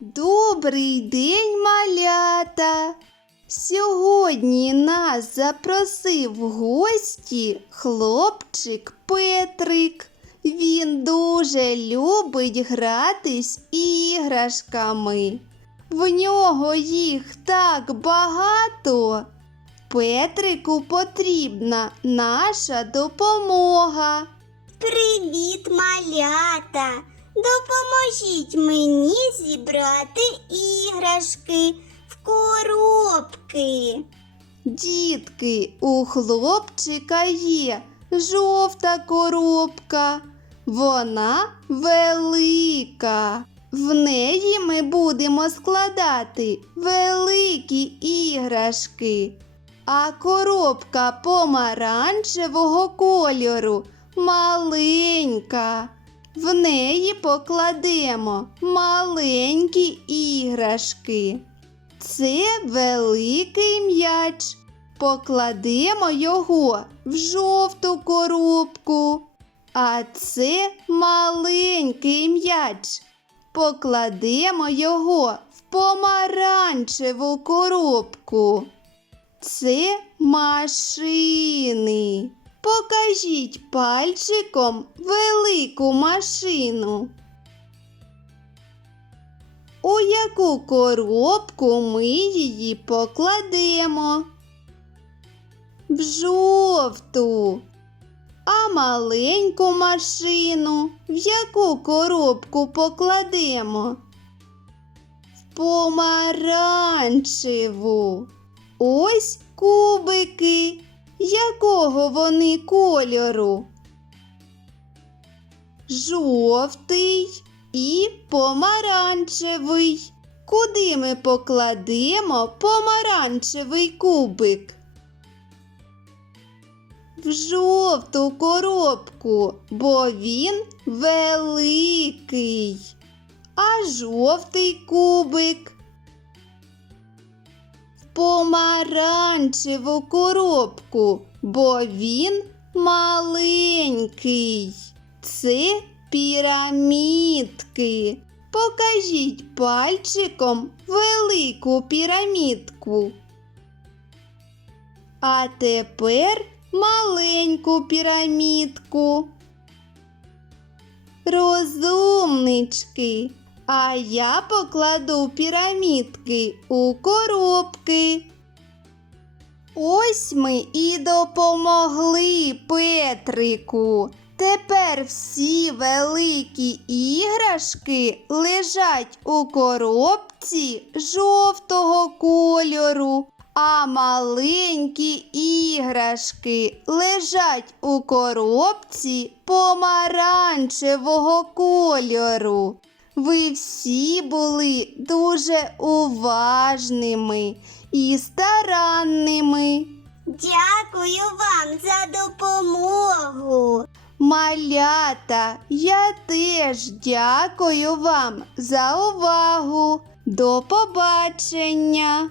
Добрий день, малята! Сьогодні нас запросив в гості хлопчик Петрик. Він дуже любить гратись іграшками. В нього їх так багато. Петрику потрібна наша допомога. Привіт, малята! Допоможіть мені зібрати іграшки в коробки. Дітки, у хлопчика є жовта коробка. Вона велика. В неї ми будемо складати великі іграшки. А коробка помаранчевого кольору маленька. В неї покладемо маленькі іграшки. Це великий м'яч. Покладемо його в жовту коробку. А це маленький м'яч. Покладемо його в помаранчеву коробку. Це машини. Покажіть пальчиком велику машину. У яку коробку ми її покладемо? В жовту. А маленьку машину в яку коробку покладемо? В помаранчеву. Ось кубики. Якого вони кольору? Жовтий і помаранчевий. Куди ми покладемо помаранчевий кубик? В жовту коробку, бо він великий. А жовтий кубик помаранчеву коробку, бо він маленький. Це пірамідки. Покажіть пальчиком велику пірамідку. А тепер маленьку пірамідку. Розумнички. А я покладу пірамідки у коробки. Ось ми і допомогли Петрику. Тепер всі великі іграшки лежать у коробці жовтого кольору, а маленькі іграшки лежать у коробці помаранчевого кольору. Ви всі були дуже уважними і старанними. Дякую вам за допомогу. Малята, я теж дякую вам за увагу. До побачення!